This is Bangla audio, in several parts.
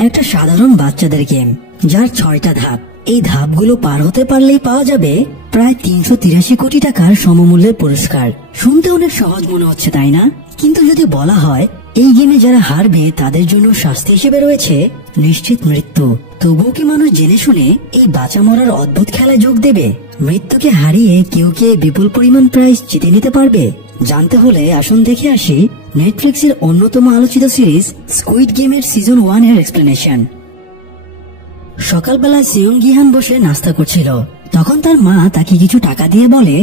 একটা সাধারণ বাচ্চাদের গেম, যার 6টা ধাপ। এই ধাপগুলো পার হতে পারলেই পাওয়া যাবে প্রায় 383 কোটি টাকার সমমূল্যের পুরস্কার। শুনতে অনেক সহজ মনে হচ্ছে, তাই না? কিন্তু যদি বলা হয় এই গেমে যারা হারবে তাদের জন্য শাস্তি হিসেবে রয়েছে নিশ্চিত মৃত্যু, তবুও কি মানুষ জেনে শুনে এই বাঁচা মরার অদ্ভুত খেলায় যোগ দেবে? মৃত্যুকে হারিয়ে কেউ কে বিপুল পরিমাণ প্রাইজ জিতে নিতে পারবে? জানতে হলে আসুন দেখে আসি নেটফ্লিক্সের অন্যতম আলোচিত সিরিজ স্কুইড গেমের সিজন 1 এর এক্সপ্লেনেশন। সকালবেলা সিয়ং গিহান বসে নাস্তা করছিল। তখন তার মা তাকে কিছু টাকা দিয়ে বলে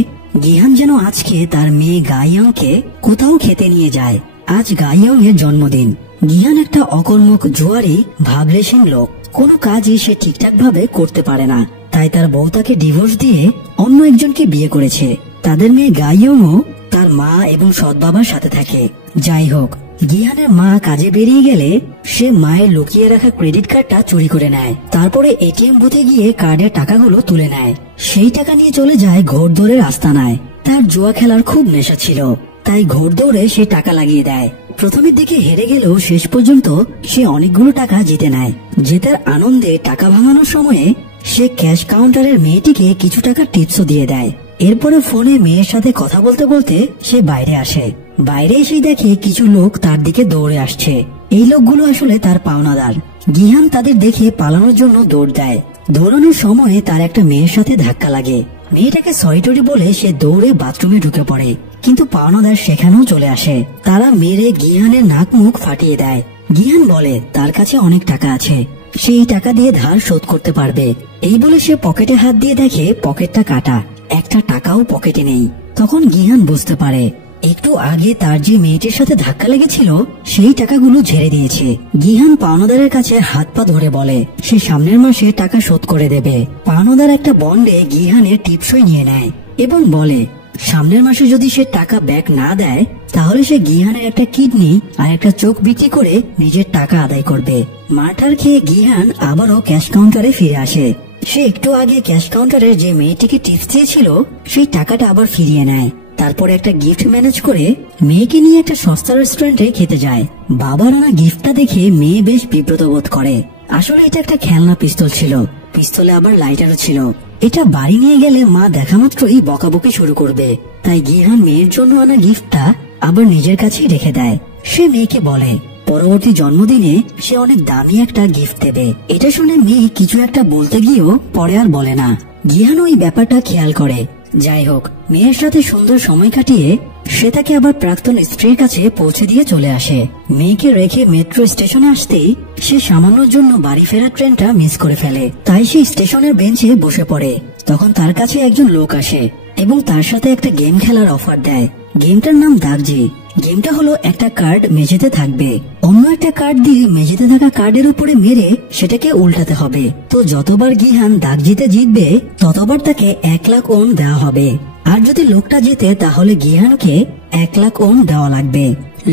গিহান যেন আজকে তার মেয়ে গাইয়ংকে কোথাও খেতে নিয়ে যায়। আজ গাইয়ং এর জন্মদিন। গিহান একটা অকর্মক জুয়ারি ভাবলেশীন লোক, কোনো কাজই সে ঠিকঠাক ভাবে করতে পারে না। তাই তার বউ তাকে ডিভোর্স দিয়ে অন্য একজনকে বিয়ে করেছে। তাদের মেয়ে গাইয়ংও তার মা এবং সৎ বাবার সাথে থাকে। যাই হোক, গিহানের মা কাজে বেরিয়ে গেলে সে মায়ের লুকিয়ে রাখা ক্রেডিট কার্ডটা চুরি করে নেয়। তারপরে এটিএম বুথে গিয়ে কার্ডের টাকাগুলো তুলে নেয়। সেই টাকা নিয়ে চলে যায় ঘোড়দৌড়ের আস্তানায়। তার জুয়া খেলার খুব নেশা ছিল, তাই ঘোড়দৌড়ে সে টাকা লাগিয়ে দেয়। প্রথমের দিকে হেরে গেলেও শেষ পর্যন্ত সে অনেকগুলো টাকা জিতে নেয়। জেতার আনন্দে টাকা ভাঙানোর সময়ে সে ক্যাশ কাউন্টারের মেয়েটিকে কিছু টাকা টিপসও দিয়ে দেয়। এরপরে ফোনে মেয়ের সাথে কথা বলতে বলতে সে বাইরে আসে। বাইরে এসে দেখে কিছু লোক তার দিকে দৌড়ে আসছে। এই লোকগুলো আসলে তার পাওনাদার। গিহান তাদের দেখে পালানোর জন্য দৌড় দেয়। দৌড়ানোর সময় তার একটা মেয়ের সাথে ধাক্কা লাগে। মেয়েটাকে সরি টরি বলে সে দৌড়ে বাথরুমে ঢুকে পড়ে, কিন্তু পাওনাদার সেখানেও চলে আসে। তারা মেরে গিহানের নাক মুখ ফাটিয়ে দেয়। গিহান বলে তার কাছে অনেক টাকা আছে, সেই টাকা দিয়ে ধার শোধ করতে পারবে। এই বলে সে পকেটে হাত দিয়ে দেখে পকেটটা কাটা, একটা টাকাও পকেটে নেই। তখন গিহান বুঝতে পারে একটু আগে তার যে মেয়েটির সাথে ধাক্কা লেগেছিল সেই টাকাগুলো ঝেড়ে দিয়েছে। গিহান পাওনাদারের কাছে হাত পা ধরে বলে সে সামনের মাসে টাকা শোধ করে দেবে। পাওনাদার একটা বন্ডে গিহানের টিপসই নিয়ে নেয় এবং বলে সামনের মাসে যদি সে টাকা ব্যাক না দেয় তাহলে সে গিহানের একটা কিডনি আর একটা চোখ বিক্রি করে নিজের টাকা আদায় করবে। মার্টার খেয়ে গিহান আবারও ক্যাশ কাউন্টারে ফিরে আসে। সে একটু আগে ক্যাশ কাউন্টারে যে মেয়েটিকে টিপস দিয়েছিল সেই টাকাটা আবার ফিরিয়ে নেয়। তারপর একটা গিফট ম্যানেজ করে মেয়েকে নিয়ে একটা সস্তা রেস্টুরেন্টে খেতে যায়। বাবার আনা গিফটটা দেখে মেয়ে বেশ বিব্রত বোধ করে। আসলে এটা একটা খেলনা পিস্তল ছিল, পিস্তলে আবার লাইটারও ছিল। এটা বাড়ি নিয়ে গেলে মা দেখা মাত্রই বকাবকি শুরু করবে। তাই গিহান মেয়ের জন্য আনা গিফটটা আবার নিজের কাছেই রেখে দেয়। সে মেয়েকে বলে পরবর্তী জন্মদিনে সে অনেক দামি একটা গিফট দেবে। এটা শুনে মেয়ে কিছু একটা বলতে গিয়েও পরে আর বলে না। গিহান ওই ব্যাপারটা খেয়াল করে। যাই হোক, মেয়ের সাথে সুন্দর সময় কাটিয়ে সে তাকে আবার প্রাক্তন স্ত্রীর কাছে পৌঁছে দিয়ে চলে আসে। মেয়েকে রেখে মেট্রো স্টেশনে আসতেই সে সামান্যর জন্য বাড়ি ফেরার ট্রেনটা মিস করে ফেলে। তাই সে স্টেশনের বেঞ্চে বসে পড়ে। তখন তার কাছে একজন লোক আসে এবং তার সাথে একটা গেম খেলার অফার দেয়। গেমটার নাম দাগজি। গেমটা হলো একটা কার্ড মেঝেতে থাকবে, অন্য একটা কার্ড দিয়ে মেঝেতে থাকা কার্ডের উপরে মেরে সেটাকে উল্টাতে হবে। তো যতবার গিহান দাগজিতে জিতবে ততবার তাকে 1 লাখ ওন দেওয়া হবে। আর যদি লোকটা জিতে তাহলে গিহানকে 1 লাখ ওন দেওয়া লাগবে।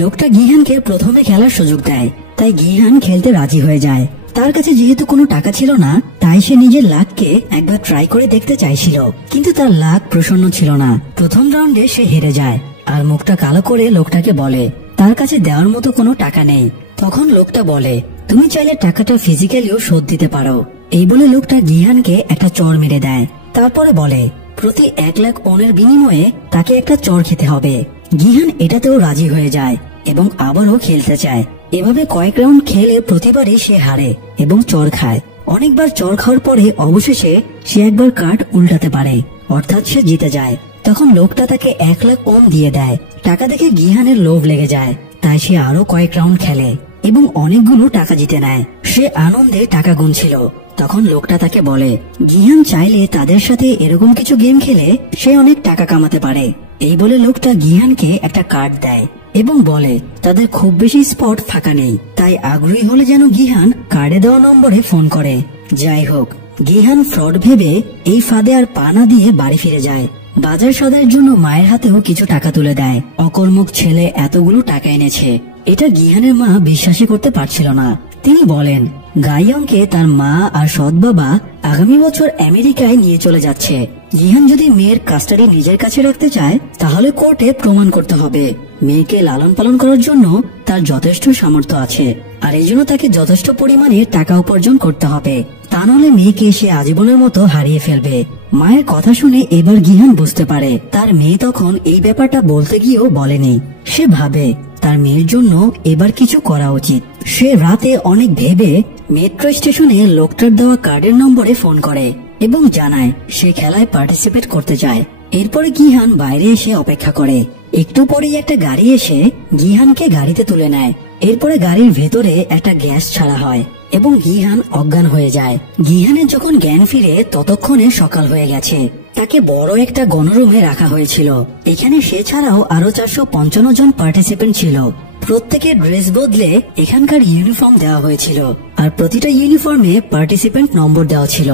লোকটা গিহানকে প্রথমে খেলার সুযোগ দেয়, তাই গিহান খেলতে রাজি হয়ে যায়। তার কাছে যেহেতু কোনো টাকা ছিল না তাই সে নিজের লাককে একবার ট্রাই করে দেখতে চাইছিল, কিন্তু তার লাক প্রসন্ন ছিল না। প্রথম রাউন্ডে সে হেরে যায় আর মুখটা কালো করে লোকটাকে বলে তার কাছে দেওয়ার মতো কোনো টাকা নেই। তখন লোকটা বলে তুমি চাইলে টাকাটা ফিজিক্যালিও শোধ দিতে পারো। এই বলে লোকটা গিহানকে একটা চড় মেরে দেয়। তারপরে বলে প্রতি 1 লাখ ওনের বিনিময়ে তাকে একটা চড় খেতে হবে। গিহান এটাতেও রাজি হয়ে যায় এবং আবারও খেলতে চায়। এভাবে কয়েক রাউন্ড খেলে প্রতিবারই সে হারে এবং চড় খায়। অনেকবার চড় খাওয়ার পরে অবশেষে সে একবার কার্ড উল্টাতে পারে, অর্থাৎ সে জিতে যায়। তখন লোকটা তাকে 1 লাখ ওন দিয়ে দেয়। টাকা দেখে গিহানের লোভ লেগে যায়, তাই সে আরো কয়েক রাউন্ড খেলে এবং অনেকগুলো টাকা জিতে নেয়। সে আনন্দে টাকা গুনছিল। তখন লোকটা তাকে বলে গিহান চাইলে তাদের সাথে এরকম কিছু গেম খেলে সে অনেক টাকা কামাতে পারে। এই বলে লোকটা গিহানকে একটা কার্ড দেয় এবং বলে তাদের খুব বেশি স্পট ফাঁকা নেই, তাই আগ্রহী হলে যেন গিহান কার্ডে দেওয়া নম্বরে ফোন করে। যাই হোক, গিহান ফ্রড ভেবে এই ফাঁদে আর পা না দিয়ে বাড়ি ফিরে যায়। বাজার সদাইয়ের জন্য মায়ের হাতেও কিছু টাকা তুলে দেয়। অকর্মক ছেলে এতগুলো টাকা এনেছে, এটা গিহানের মা বিশ্বাসই করতে পারছিল না। তিনি বলেন গাইয়ংকে তার মা আর সৎ বাবা আগামী বছর আমেরিকায় নিয়ে চলে যাচ্ছে। গিহান যদি মেয়ের কাস্টাডি নিজের কাছে রাখতে চায় তাহলে কোর্টে প্রমাণ করতে হবে। মেয়েকে লালন পালন করার জন্য তার যথেষ্ট সামর্থ্য আছে, আর এই জন্য তাকে যথেষ্ট পরিমাণে টাকা উপার্জন করতে হবে, তা নাহলে মেয়েকে সে আজীবনের মতো হারিয়ে ফেলবে। মায়ের কথা শুনে এবার গিহান বুঝতে পারে তার মেয়ে তখন এই ব্যাপারটা বলতে গিয়েও বলেনি। সে ভাবে তার মেয়ের জন্য এবার কিছু করা উচিত। সে রাতে অনেক ভেবে মেট্রো স্টেশনে লোকটার দেওয়া কার্ডের নম্বরে ফোন করে এবং জানায় সে খেলায় পার্টিসিপেট করতে চায়। এরপরে গিহান বাইরে এসে অপেক্ষা করে। একটু পরেই একটা গাড়ি এসে গিহানকে গাড়িতে তুলে নেয়। এরপরে গাড়ির ভেতরে একটা গ্যাস ছাড়া হয় এবং গিহান অজ্ঞান হয়ে যায়। গিহানের যখন জ্ঞান ফিরে ততক্ষণে সকাল হয়ে গেছে। তাকে বড় একটা গণরুমে রাখা হয়েছিল। এখানে সে ছাড়াও আরো 455 জন পার্টিসিপেন্ট ছিল। প্রত্যেকের ড্রেস বদলে এখানকার ইউনিফর্ম দেওয়া হয়েছিল, আর প্রতিটা ইউনিফর্মে পার্টিসিপেন্ট নম্বর দেওয়া ছিল।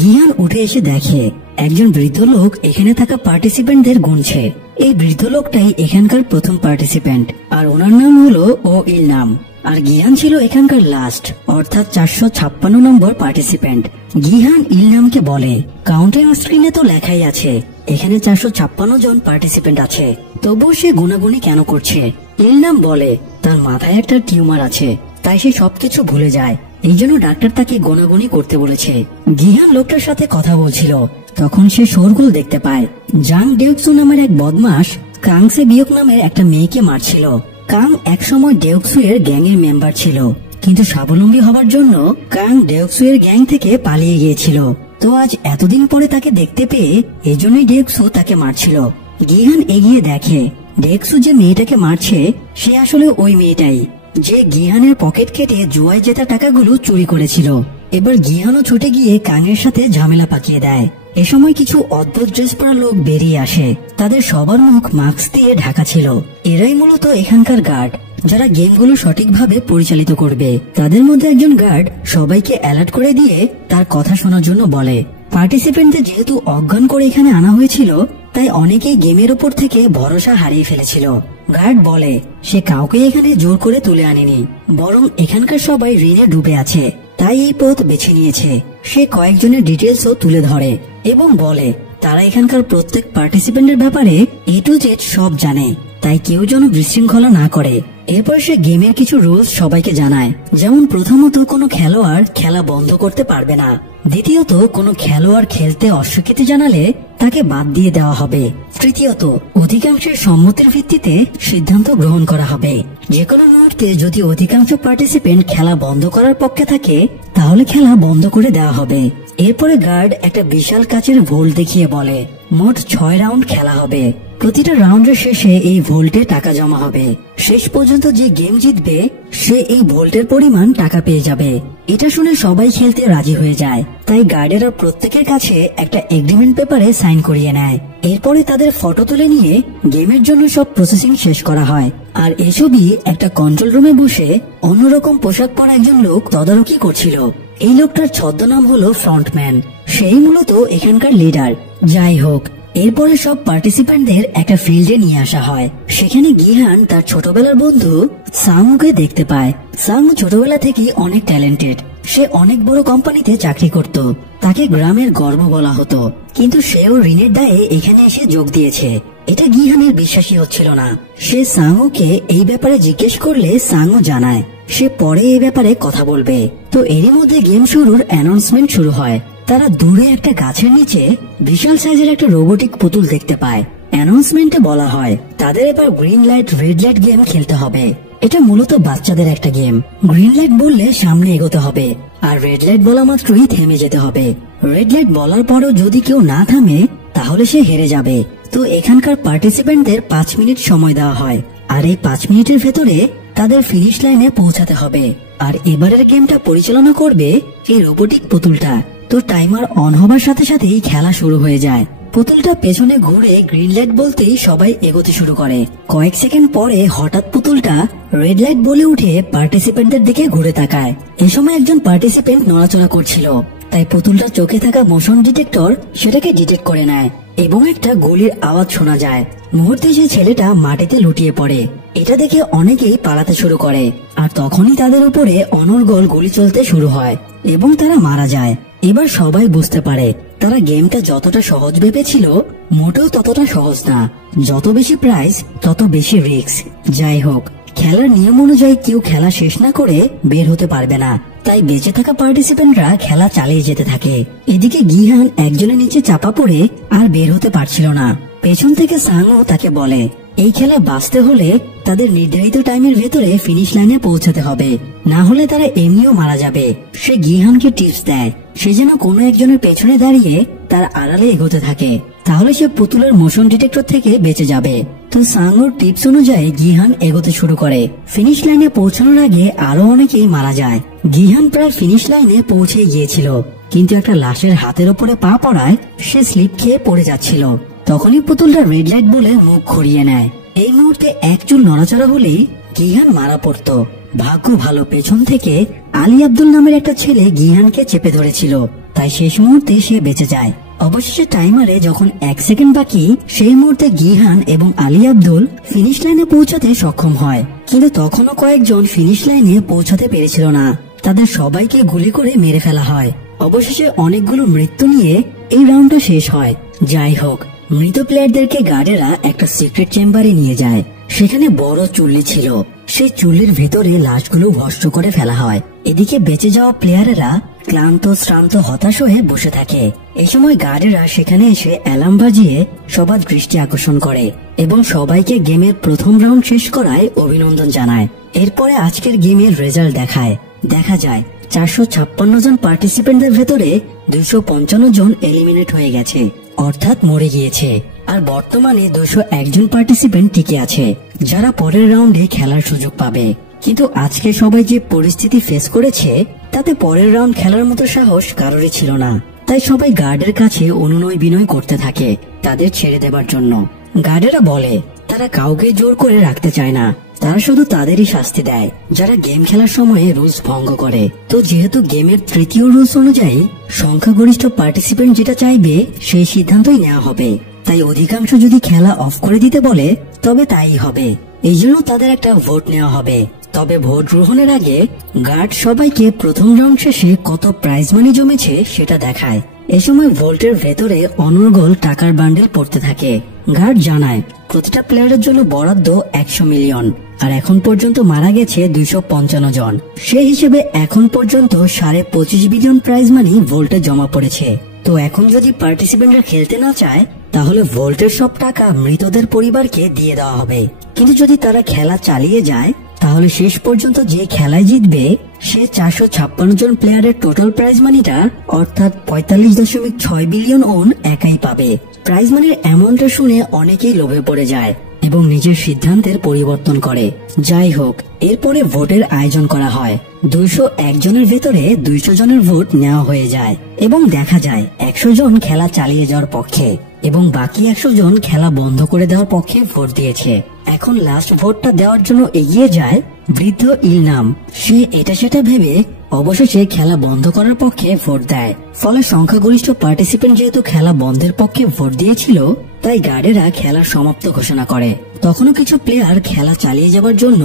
গিহান উঠে এসে দেখে একজন বৃদ্ধ লোক এখানে থাকা পার্টিসিপেন্টদের গুনছে। এই বৃদ্ধ লোকটাই এখানকার প্রথম পার্টিসিপেন্ট, আর ওনার নাম হলো ও ইলনাম। আর গিহান ছিল এখানকার লাস্ট, অর্থাৎ 456 নম্বর পার্টিসিপেন্ট। গিহান ইলনামকে বলে, কাউন্টিং স্ক্রিনে তো লেখাই আছে এখানে 456 জন পার্টিসিপেন্ট আছে, তবুও সে গুনাগুনি কেন করছে? ইলনাম বলে তার মাথায় একটা টিউমার আছে, তাই সে সবকিছু ভুলে যায়, এই জন্য ডাক্তার তাকে গোনাগুনি করতে বলেছে। গিহান লোকটার সাথে কথা বলছিল, তখন সে শোরগোল দেখতে পায়। জাং ডেউকসু নামের এক বদমাস কাংসে বিয়ক নামের একটা মেয়েকে মারছিল। কাং একসময় ডেউকসু এর গ্যাং এর মেম্বার ছিল, কিন্তু স্বাবলম্বী হবার জন্য কাং ডেউকসু এর গ্যাং থেকে পালিয়ে গিয়েছিল। তো আজ এতদিন পরে তাকে দেখতে পেয়ে এজন্যই ডেউকসু তাকে মারছিল। গিহান এগিয়ে দেখে ডেউকসু যে মেয়েটাকে মারছে সে আসলে ওই মেয়েটাই যে গিহানের পকেট কেটে জুয়ায় জেতা টাকাগুলো চুরি করেছিল। এবার গিহানও ছুটে গিয়ে কাঙের সাথে ঝামেলা পাকিয়ে দেয়। এ সময় কিছু অদ্ভুত ড্রেস পরা লোক বেরিয়ে আসে, তাদের সবার মুখ মাস্ক দিয়ে ঢাকা ছিল। এরাই মূলত এখানকার গার্ড, যারা গেমগুলো সঠিকভাবে পরিচালিত করবে। তাদের মধ্যে একজন গার্ড সবাইকে অ্যালার্ট করে দিয়ে তার কথা শোনার জন্য বলে। পার্টিসিপেন্টদের যেহেতু অজ্ঞান করে এখানে আনা হয়েছিল, তাই অনেকেই গেমের উপর থেকে ভরসা হারিয়ে ফেলেছিল। গার্ড বলে সে কাউকে এখানে জোর করে তুলে আনেনি, বরং এখানকার সবাই ঋণে ডুবে আছে, তাই এই পথ বেছে নিয়েছে। সে কয়েকজনের ডিটেলসও তুলে ধরে এবং বলে তারা এখানকার প্রত্যেক পার্টিসিপেন্টের ব্যাপারে A to Z সব জানে, তাই কেউ যেন বিশৃঙ্খলা না করে। এরপর সে গেমের কিছু রুলস সবাইকে জানায়, যেমন প্রথমত কোনো খেলোয়াড় খেলা বন্ধ করতে পারবে না, দ্বিতীয়ত কোনো খেলোয়াড় খেলতে অস্বীকৃতি জানালে তাকে বাদ দিয়ে দেওয়া হবে, তৃতীয়ত অধিকাংশের সম্মতির ভিত্তিতে সিদ্ধান্ত গ্রহণ করা হবে। যে কোনো মুহূর্তে যদি অধিকাংশ পার্টিসিপেন্ট খেলা বন্ধ করার পক্ষে থাকে তাহলে খেলা বন্ধ করে দেওয়া হবে। এরপরে গার্ড একটা বিশাল কাচের ভোল্ট দেখিয়ে বলে মোট 6 রাউন্ড খেলা হবে। প্রতিটা রাউন্ডের শেষে এই ভোল্টে টাকা জমা হবে। শেষ পর্যন্ত যে গেম জিতবে সে এই ভোল্টের পরিমাণ টাকা পেয়ে যাবে। এটা শুনে সবাই খেলতে রাজি হয়ে যায়, তাই গার্ডেরা প্রত্যেকের কাছে একটা এগ্রিমেন্ট পেপারে সাইন করিয়ে নেয়। এরপরে তাদের ফটো তুলে নিয়ে গেমের জন্য সব প্রসেসিং শেষ করা হয়। আর এসবই একটা কন্ট্রোল রুমে বসে অন্যরকম পোশাক পরা একজন লোক তদারকি করছিল। এই লোকটার ছদ্মনাম হলো ফ্রন্টম্যান, সেই মূলত এখানকার লিডার। যাই হোক, এরপরে সব পার্টিসিপেন্টদের একটা ফিল্ডে নিয়ে আসা হয়। সেখানে গিহান তার ছোটবেলার বন্ধু সাংকে দেখতে পায়। সাং ছোটবেলা থেকেই অনেক ট্যালেন্টেড, সে অনেক বড় কোম্পানিতে চাকরি করত, তাকে গ্রামের গর্ব বলা হতো, কিন্তু সেও ঋণের দায়ে এখানে এসে যোগ দিয়েছে। এটা গিহানের বিশ্বাসই হচ্ছিল না। সে সাংকে এই ব্যাপারে জিজ্ঞেস করলে সাংও জানায় সে পরে এই ব্যাপারে কথা বলবে। তো এরই মধ্যে গেম শুরুর অ্যানাউন্সমেন্ট শুরু হয়। তারা দূরে একটা গাছের নিচে বিশাল সাইজের একটা রোবোটিক পুতুল দেখতে পায়। অ্যানাউন্সমেন্টে বলা হয় তাদের এবার green light red light game খেলতে হবে। এটা মূলত বাচ্চাদের একটা গেম। গ্রিন লাইট বললে সামনে এগোতে হবে, আর রেড লাইট বলা মাত্রই থেমে যেতে হবে। রেড লাইট বলার পরও যদি কেউ না থামে তাহলে সে হেরে যাবে। তো এখানকার পার্টিসিপেন্টদের 5 মিনিট সময় দেওয়া হয়, আর এই 5 মিনিটের ভেতরে তাদের ফিনিশ লাইনে পৌঁছাতে হবে। আর এবারের গেমটা পরিচালনা করবে এই রোবোটিক পুতুলটা। তো টাইমার অন হবার সাথে সাথেই খেলা শুরু হয়ে যায়। পুতুলটা পেছনে ঘুরে গ্রিন লাইট বলতেই সবাই এগোতে শুরু করে। কয়েক সেকেন্ড পরে হঠাৎ পুতুলটা রেড লাইট বলে উঠে পার্টিসিপেন্টদের দিকে ঘুরে তাকায়। এ সময় একজন পার্টিসিপেন্ট নড়াচড়া করছিল, তাই পুতুলটা চোখে থাকা মোশন ডিটেক্টর সেটাকে ডিটেক্ট করে নেয় এবং একটা গুলির আওয়াজ শোনা যায়। মুহূর্তে সেই ছেলেটা মাটিতে লুটিয়ে পড়ে। এটা দেখে অনেকেই পালাতে শুরু করে, আর তখনই তাদের উপরে অনর্গল গুলি চলতে শুরু হয় এবং তারা মারা যায়। এবার সবাই বুঝতে পারে তারা গেমটা যতটা সহজ ভেবেছিল মোটেও ততটা সহজ না। যত বেশি প্রাইজ তত বেশি রিস্ক। যাই হোক, খেলার নিয়ম অনুযায়ী কেউ খেলা শেষ না করে বের হতে পারবে না, তাই বেঁচে থাকা পার্টিসিপেন্টরা খেলা চালিয়ে যেতে থাকে। এদিকে গিহান একজনের নিচে চাপা পড়ে আর বের হতে পারছিল না। পেছন থেকে সাংও তাকে বলে, এই খেলা বাঁচতে হলে তাদের নির্ধারিত টাইমের ভেতরে ফিনিশ লাইনে পৌঁছাতে হবে, না হলে তারা এমনিও মারা যাবে। সে গিহানকে টিপস দেয় সে যেন কোনো একজনের পেছনে দাঁড়িয়ে তার আড়ালে এগোতে থাকে, তাহলে সে পুতুলের মোশন ডিটেক্টর থেকে বেঁচে যাবে। তো সাংওর টিপস অনুযায়ী গিহান এগোতে শুরু করে। ফিনিশ লাইনে পৌঁছানোর আগে আরো অনেকেই মারা যায়। গিহান প্রায় ফিনিশ লাইনে পৌঁছে গিয়েছিল, কিন্তু একটা লাশের হাতের ওপরে পা পড়ায় সে স্লিপ খেয়ে পড়ে যাচ্ছিল। তখনই পুতুলটা রেড লাইট বলে মুখ ঘুরিয়ে নেয়। এই মুহূর্তে এক চুল নড়াচড়া হলেই গিহান মারা পড়ত। ভাগ্য ভালো, পেছন থেকে আলী আব্দুল নামের একটা ছেলে গিহানকে চেপে ধরেছিল, তাই শেষ মুহূর্তে সে বেঁচে যায়। অবশেষে টাইমারে যখন 1 সেকেন্ড বাকি, সেই মুহূর্তে গিহান এবং আলী আব্দুল ফিনিশ লাইনে পৌঁছাতে সক্ষম হয়, কিন্তু তখনও কয়েকজন ফিনিশ লাইনে পৌঁছাতে পেরেছিল না। তাদের সবাইকে গুলি করে মেরে ফেলা হয়। অবশেষে অনেকগুলো মৃত্যু নিয়ে এই রাউন্ডটা শেষ হয়। যাই হোক, মৃত প্লেয়ারদেরকে গার্ডেরা একটা সিক্রেট চেম্বারে নিয়ে যায়। সেখানে বড় চুল্লি ছিল, সেই চুল্লির ভেতরে লাশগুলো ভস্ম করে ফেলা হয়। এদিকে বেঁচে যাওয়া প্লেয়ারেরা ক্লান্ত শ্রান্ত হতাশ হয়ে বসে থাকে। এই সময় গার্ডেরা সেখানে এসে অ্যালার্ম বাজিয়ে সবার দৃষ্টি আকর্ষণ করে এবং সবাইকে গেমের প্রথম রাউন্ড শেষ করায় অভিনন্দন জানায়। এরপরে আজকের গেমের রেজাল্ট দেখায়। দেখা যায় 456 জন পার্টিসিপেন্টদের ভেতরে 255 জন এলিমিনেট হয়ে গেছে, অর্থাৎ মরে গিয়েছে। আর বর্তমানে 201 জন পার্টিসিপেন্ট টিকে আছে, যারা পরের রাউন্ডে খেলার সুযোগ পাবে। কিন্তু আজকে সবাই যে পরিস্থিতি ফেস করেছে, তাতে পরের রাউন্ড খেলার মতো সাহস কারোরই ছিল না। তাই সবাই গার্ডের কাছে অনুনয় বিনয় করতে থাকে তাদের ছেড়ে দেবার জন্য। গার্ডেরা বলে তারা কাউকে জোর করে রাখতে চায় না, তারা শুধু তাদেরই শাস্তি দেয় যারা গেম খেলার সময় রুলস ভঙ্গ করে। তো যেহেতু গেমের তৃতীয় রুলস অনুযায়ী সংখ্যাগরিষ্ঠ পার্টিসিপেন্ট যেটা চাইবে সেই সিদ্ধান্তই নেওয়া হবে, তাই অধিকাংশ যদি খেলা অফ করে দিতে বলে তবে তাই হবে। এই জন্য তাদের একটা ভোট নেওয়া হবে। তবে ভোট গ্রহণের আগে গার্ড সবাইকে প্রথম রাউন্ড শেষে কত প্রাইজ মানি জমেছে সেটা দেখায়। এ সময় ভোল্টের ভেতরে অনর্গল টাকার বান্ডেল পড়তে থাকে। গার্ড জানায় প্রতিটা প্লেয়ারের জন্য বরাদ্দ 100 মিলিয়ন, আর এখন পর্যন্ত মারা গেছে 255 জন। সেই হিসেবে এখন পর্যন্ত 25.5 বিলিয়ন প্রাইজ মানি ভোল্টে জমা পড়েছে। তো এখন যদি পার্টিসিপেন্টরা খেলতে না চায়, তাহলে ভোল্টের সব টাকা মৃতদের পরিবারকে দিয়ে দেওয়া হবে। কিন্তু যদি তারা খেলা চালিয়ে যায়, তাহলে শেষ পর্যন্ত যে খেলায় জিতবে সে 456 জন প্লেয়ারের টোটাল প্রাইজ মানিটা অর্থাৎ 45.6 বিলিয়ন ওন একাই পাবে। প্রাইজ মানির অ্যামাউন্টটা শুনে অনেকেই লোভে পড়ে যায় এবং নিজের সিদ্ধান্তের পরিবর্তন করে। যাই হোক, এরপরে ভোটের আয়োজন করা হয়। 201 জনের ভেতরে 200 জনের ভোট নেওয়া হয়ে যায় এবং দেখা যায় 100 জন খেলা চালিয়ে যাওয়ার পক্ষে এবং বাকি 100 জন খেলা বন্ধ করে দেওয়ার পক্ষে ভোট দিয়েছে। এখন লাস্ট ভোটটা দেওয়ার জন্য এগিয়ে যায় বৃদ্ধ ইলনাম। সে এটা সেটা ভেবে অবশেষে খেলা বন্ধ করার পক্ষে ভোট দেয়। ফলে সংখ্যাগরিষ্ঠ পার্টিসিপেন্ট যেহেতু খেলা বন্ধের পক্ষে ভোট দিয়েছিল, তাই গার্ডেরা খেলা সমাপ্ত ঘোষণা করে। তখনও কিছু প্লেয়ার খেলা চালিয়ে যাবার জন্য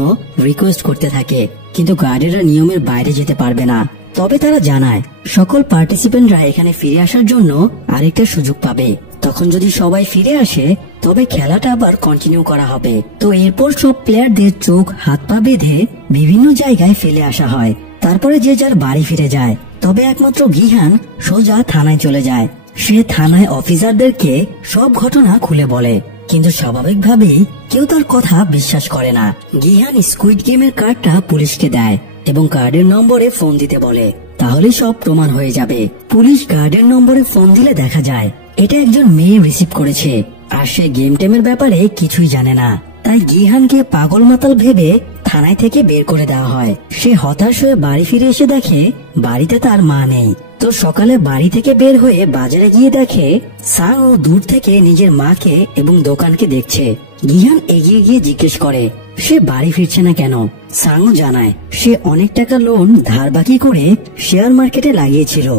রিকোয়েস্ট করতে থাকে, কিন্তু গার্ডেরা নিয়মের বাইরে যেতে পারবে না। তবে তারা জানায় সকল পার্টিসিপেন্টরা এখানে ফিরে আসার জন্য আরেকটা সুযোগ পাবে। তখন যদি সবাই ফিরে আসে, তবে খেলাটা আবার কন্টিনিউ করা হবে। তো এরপর সব প্লেয়ারদের চোখ হাত পা বেঁধে বিভিন্ন জায়গায় ফেলে আসা হয়। তারপরে যে যার বাড়ি ফিরে যায়। তবে একমাত্র গিহান সোজা থানায় চলে যায়। সে থানায় অফিসারদেরকে সব ঘটনা খুলে বলে, কিন্তু স্বাভাবিকভাবেই কেউ তার কথা বিশ্বাস করে না। গিহান স্কুইড গেমের কার্ডটা পুলিশকে দেয় এবং কার্ডের নম্বরে ফোন দিতে বলে, তাহলে সব প্রমাণ হয়ে যাবে। পুলিশ গার্ডের নম্বরে ফোন দিলে দেখা যায় এটা একজন মেয়ে রিসিভ করেছে, আর সে গেম টেমের ব্যাপারে কিছুই জানে না। তাই গিহানকে পাগল মাতাল ভেবে থানায় থেকে বের করে দেওয়া হয়। সে হতাশ হয়ে বাড়ি ফিরে এসে দেখে বাড়িতে তার মা নেই। তো সকালে বাড়ি থেকে বের হয়ে বাজারে গিয়ে দেখে সাং দূর থেকে নিজের মাকে এবং দোকানকে দেখছে। গিহান এগিয়ে গিয়ে জিজ্ঞেস করে সে বাড়ি ফিরছে না কেন। সাং জানায় সে অনেক টাকা লোন ধার বাকি করে শেয়ার মার্কেটে লাগিয়েছিল।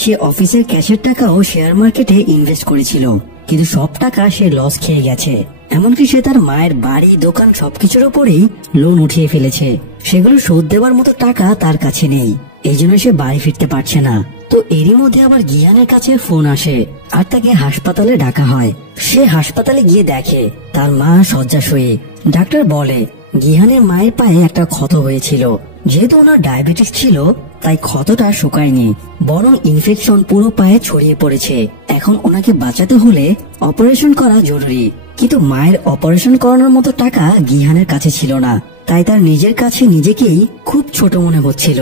সে অফিসের ক্যাশের টাকাও শেয়ার মার্কেটে ইনভেস্ট করেছিল, কিন্তু সব টাকা সে লস খেয়ে গেছে। এমনকি সে তার মায়ের বাড়ি দোকান সবকিছুর ওপরেই লোন উঠিয়ে ফেলেছে। সেগুলো শোধ দেওয়ার মতো টাকা তার কাছে নেই, এই জন্য সে বাড়ি ফিরতে পারছে না। তো এরই মধ্যে আবার গিয়ানের কাছে ফোন আসে আর তাকে হাসপাতালে ডাকা হয়। সে হাসপাতালে গিয়ে দেখে তার মা শয্যাশয়ী। ডাক্তার বলে গিহানের মায়ের পায়ে একটা ক্ষত হয়েছিল। যেহেতু ওনার ডায়াবেটিস ছিল তাই ক্ষতটা শুকায়নি, বরং ইনফেকশন পুরো পায়ে ছড়িয়ে পড়েছে। এখন ওনাকে বাঁচাতে হলে অপারেশন করা জরুরি, কিন্তু মায়ের অপারেশন করানোর মতো টাকা গিহানের কাছে ছিল না। তাই তার নিজের কাছে নিজেকেই খুব ছোট মনে হচ্ছিল।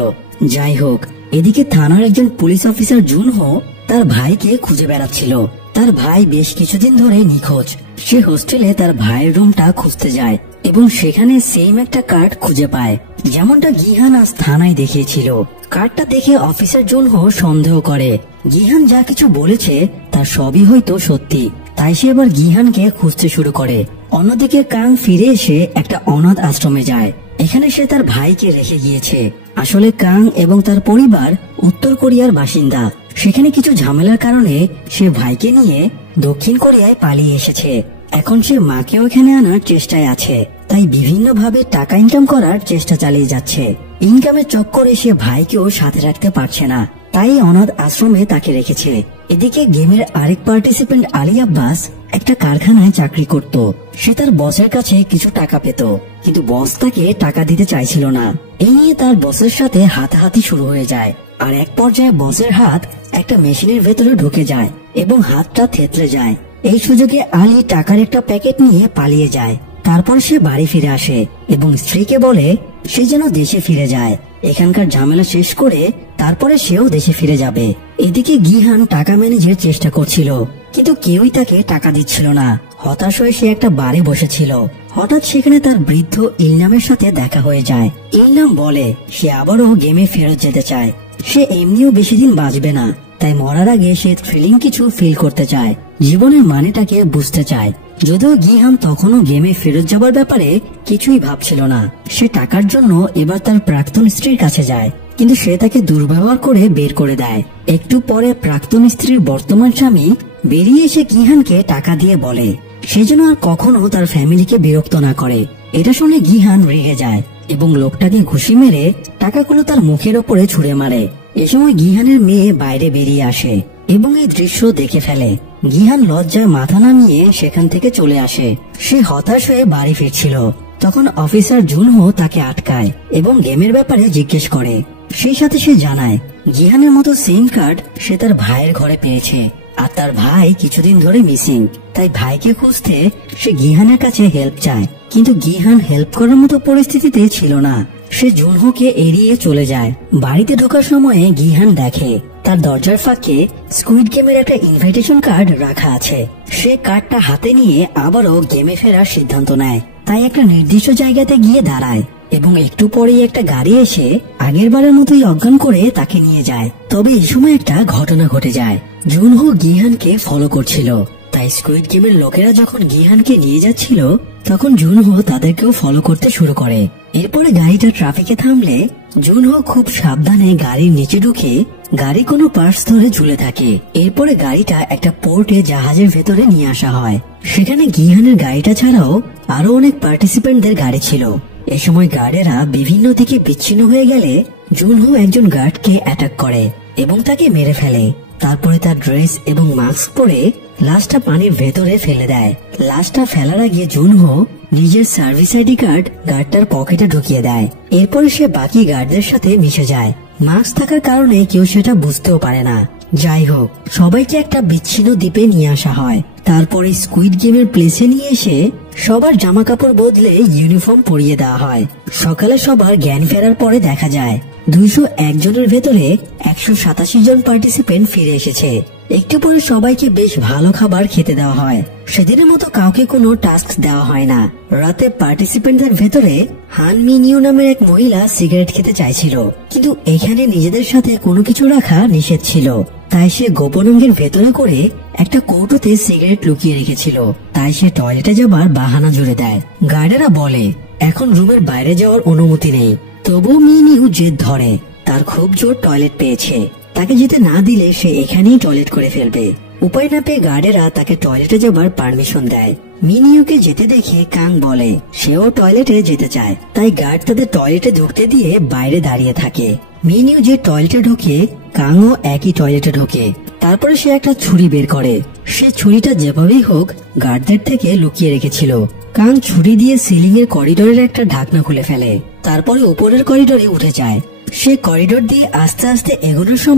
যাই হোক, এদিকে থানার একজন পুলিশ অফিসার জুনহো তার ভাইকে খুঁজে বেড়াচ্ছিল। তার ভাই বেশ কিছুদিন ধরে নিখোঁজ। সে হোস্টেলে তার ভাইয়ের রুমটা খুঁজতে যায় এবং সেখানে সেম একটা কার্ড খুঁজে পায়, যেমনটা গিহান আজ থানায় দেখিয়েছিল। কার্ডটা দেখে অফিসার জুনহো সন্দেহ করে গিহান যা কিছু বলেছে তার সবই হয়তো সত্যি। তাই সে এবার গিহানকে খুঁজতে শুরু করে। অন্যদিকে কাং ফিরে এসে একটা অনাথ আশ্রমে যায়। এখানে সে তার ভাইকে রেখে গিয়েছে। আসলে কাং এবং তার পরিবার উত্তর কোরিয়ার বাসিন্দা। সেখানে কিছু ঝামেলার কারণে সে ভাইকে নিয়ে দক্ষিণ কোরিয়ায় পালিয়ে এসেছে। এখন সে মাকেও এখানে আনার চেষ্টায় আছে, তাই বিভিন্নভাবে টাকা ইনকাম করার চেষ্টা চালিয়ে যাচ্ছে। ইনকামের চক্করে সে ভাইকেও সাথে রাখতে পারছে না, তাই অনাথ আশ্রমে তাকে রেখেছে। এদিকে গেমের আরেক পার্টিসিপেন্ট আলী আব্বাস একটা কারখানায় চাকরি করত। সে তার বসের কাছে কিছু টাকা পেত, কিন্তু বস তাকে টাকা দিতে চাইছিল না। এই নিয়ে তার বসের সাথে হাতাহাতি শুরু হয়ে যায়। আর এক পর্যায়ে বসের হাত একটা মেশিনের ভেতরে ঢুকে যায় এবং হাতটা থেতলে যায়। এই সুযোগে আলী টাকার একটা প্যাকেট নিয়ে পালিয়ে যায়। তারপর সে বাড়ি ফিরে আসে এবং স্ত্রীকে বলে সে যেন দেশে ফিরে যায়। এখানকার ঝামেলা শেষ করে তারপরে সেও দেশে ফিরে যাবে। এদিকে গিহান টাকা ম্যানেজের চেষ্টা করছিল, কিন্তু কেউই তাকে টাকা দিচ্ছিল না। হতাশ হয়ে সে একটা বারে বসেছিল। হঠাৎ সেখানে তার বৃদ্ধ ইলনামের সাথে দেখা হয়ে যায়। ইলনাম বলে সে আবারও গেমে ফেরত যেতে চায়। সে এমনিও বেশি দিন বাঁচবে না, তাই মরার আগে সে থ্রিলিং কিছু ফিল করতে চায়, জীবনের মানেটাকে বুঝতে চায়। যদিও গিহান তখনও গেমে ফেরত যাবার ব্যাপারে কিছুই ভাবছিল না। সে টাকার জন্য এবার তার প্রাক্তন স্ত্রীর কাছে যায়, কিন্তু সে তাকে দুর্ব্যবহার করে বের করে দেয়। একটু পরে প্রাক্তন স্ত্রীর বর্তমান স্বামী বেরিয়ে এসে গিহানকে টাকা দিয়ে বলে সে যেন আর কখনো তার ফ্যামিলিকে বিরক্ত না করে। এটা শুনে গিহান রেগে যায় এবং লোকটাকে ঘুষি মেরে টাকাগুলো তার মুখের ওপরে ছুঁড়ে মারে। এ সময় গিহানের মেয়ে বাইরে বেরিয়ে আসে এবং এই দৃশ্য দেখে ফেলে। গিহান লজ্জায় মাথা নামিয়ে সেখান থেকে চলে আসে। সে হতাশ হয়ে বাড়ি ফিরছিল, তখন অফিসার জুনহো তাকে আটকায় এবং গেমের ব্যাপারে জিজ্ঞেস করে। সেই সাথে সে জানায় গিহানের মতো সিম কার্ড সে তার ভাইয়ের ঘরে পেয়েছে, আর তার ভাই কিছুদিন ধরে মিসিং। তাই ভাইকে খুঁজতে সে গিহানের কাছে হেল্প চায়, কিন্তু গিহান হেল্প করার মতো পরিস্থিতিতে ছিল না। সে জুনহোকে এড়িয়ে চলে যায়। বাড়িতে ঢোকার সময়ে গিহান দেখে তার দরজার ফাঁকে স্কুইড গেমের একটা ইনভাইটেশন কার্ড রাখা আছে। সে কার্ডটা হাতে নিয়ে আবারও গেমে ফেরার সিদ্ধান্ত নেয়। তাই একটা নির্দিষ্ট জায়গাতে গিয়ে দাঁড়ায় এবং একটু পরেই একটা গাড়ি এসে আগের বারের মতোই অজ্ঞান করে তাকে নিয়ে যায়। তবে এই সময় একটা ঘটনা ঘটে যায়। জুনহো গিহানকে ফলো করছিল, তাই স্কুইড গেমের লোকেরা যখন গিহানকে নিয়ে যাচ্ছিল তখন জুনহো তাদেরকেও ফলো করতে শুরু করে। এরপরে গাড়িটা ট্রাফিকে থামলে জুনহো খুব সাবধানে গাড়ির নিচে ঢুকে গাড়ি কোনো পার্টস ধরে ঝুলে থাকে। এরপরে গাড়িটা একটা পোর্টে জাহাজের ভেতরে নিয়ে আসা হয়। সেখানে গিহানের গাড়িটা ছাড়াও আরো অনেক পার্টিসিপেন্টদের গাড়ি ছিল। এ সময় গার্ডেরা বিভিন্ন দিকে বিচ্ছিন্ন হয়ে গেলে জুনহো একজন গার্ডকে অ্যাটাক করে এবং তাকে মেরে ফেলে। তারপরে তার ড্রেস এবং মাস্ক পরে লাশটা পানির ভেতরে ফেলে দেয়। লাশটা ফেলার আগে জুনহো নিজের সার্ভিস আইডি কার্ড গার্ডটার পকেটে ঢুকিয়ে দেয়। এরপরে সে বাকি গার্ডদের সাথে মিশে যায়। মাস্ক থাকার কারণে কেউ সেটা বুঝতেও পারে না। যাই হোক, সবাইকে একটা বিচ্ছিন্ন দ্বীপে নিয়ে আসা হয়। তারপরে স্কুইড গেমের প্লেসে নিয়ে এসে সবার জামা কাপড় বদলে ইউনিফর্ম পরিয়ে দেওয়া হয়। সকালে সবার জ্ঞান ফেরার পরে দেখা যায় 201 জনের ভেতরে 187 জন পার্টিসিপেন্ট ফিরে এসেছে। একটু পরে সবাইকে বেশ ভালো খাবার খেতে দেওয়া হয়। সেদিনের মতো কাউকে কোনো টাস্ক দেওয়া হয় না। রাতে পার্টিসিপেন্টদের ভেতরে হান মিনিউ নামের এক মহিলা সিগারেট খেতে চাইছিল, কিন্তু এখানে নিজেদের সাথে কোনো কিছু রাখা নিষেধ ছিল। তাই সে গোপন অঙ্গের ভেতরে করে একটা কৌটোতে সিগারেট লুকিয়ে রেখেছিল। তাই সে টয়লেটে যাবার বাহানা জুড়ে দেয়। গার্ডেরা বলে এখন রুমের বাইরে যাওয়ার অনুমতি নেই। তবুও মিনিউ জেদ ধরে। তার খুব জোর টয়লেট পেয়েছে, তাকে যেতে না দিলে সে এখানেই টয়লেট করে ফেলবে। উপায় না পেয়ে গার্ডেরা তাকে টয়লেটে যাবার পারমিশন দেয়। মিনিউকে যেতে দেখে কাং বলে সেও টয়লেটে যেতে চায়। তাই গার্ড তাদের টয়লেটে ঢুকতে দিয়ে বাইরে দাঁড়িয়ে থাকে। মিনিউ যে টয়লেটে ঢোকে কাংও একই টয়লেটে ঢোকে। তারপরে সে একটা ছুরি বের করে। সে ছুরিটা যেভাবেই হোক গার্ডদের থেকে লুকিয়ে রেখেছিল। কান ছুরি দিয়ে সিলিং এর করিডোরের একটা ঢাকনা খুলে ফেলে, তারপরে উপরের করিডোরে উঠে যায়। সে করিডোর দিয়ে আস্তে আস্তে এগোনোর সময়